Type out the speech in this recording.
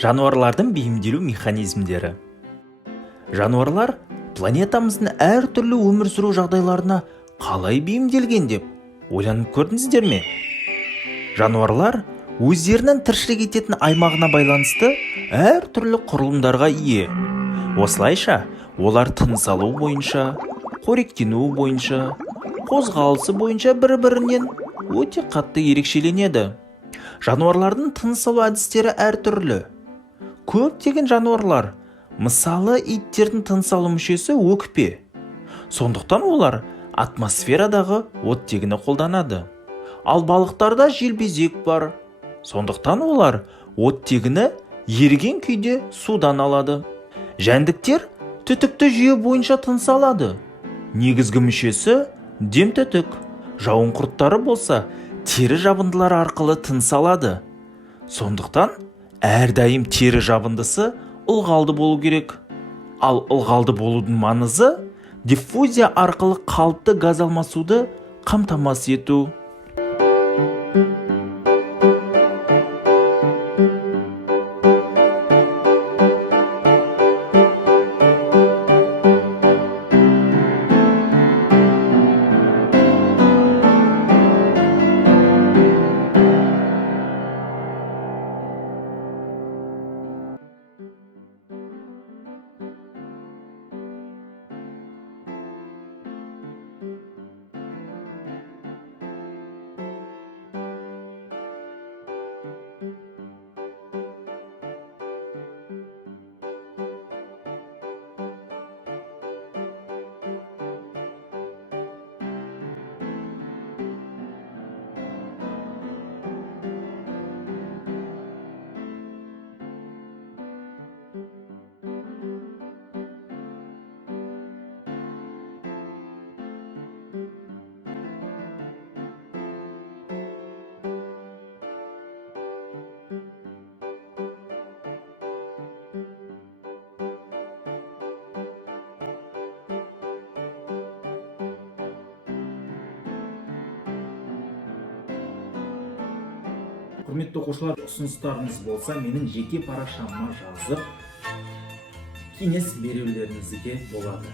Жануарлардың бейімделу механизмдері. Жануарлар планетамыздың әртүрлі өмір сүру жағдайларына қалай бейімделген деп ойланып көрдіңіздер ме? Жануарлар өздерінің тіршілік ететін аймағына байланысты әртүрлі құрылымдарға ие. Осылайша олар тыныс алу бойынша, қоректену бойынша, қозғалысы бойынша бір-бірінен өте қатты ерекшеленеді. Жануарлардың тыныс алу әдістері әртүрлі. Көптеген жануарлар, мысалы иттердің тыныс алу мүшесі өкпе. Сондықтан олар атмосферадағы оттегіні қолданады. Ал балықтарда желбезек бар. Сондықтан олар оттегіні еріген күйде судан алады. Жәндіктер түтікті жүйе бойынша тыныс алады. Негізгі мүшесі демтүтік. Жауын құрттары болса тері жабындылары арқылы тыныс алады. Сондықтан әрдайым тері жабындысы ылғалды болу керек. Ал ылғалды болудың маңызы диффузия арқылы қалыпты газ алмасуды қамтамасыз ету. Құрметті оқушылар, ұсыныстарыңыз болса, менің жеке парақшама жазып, кеңес берулеріңізге болады.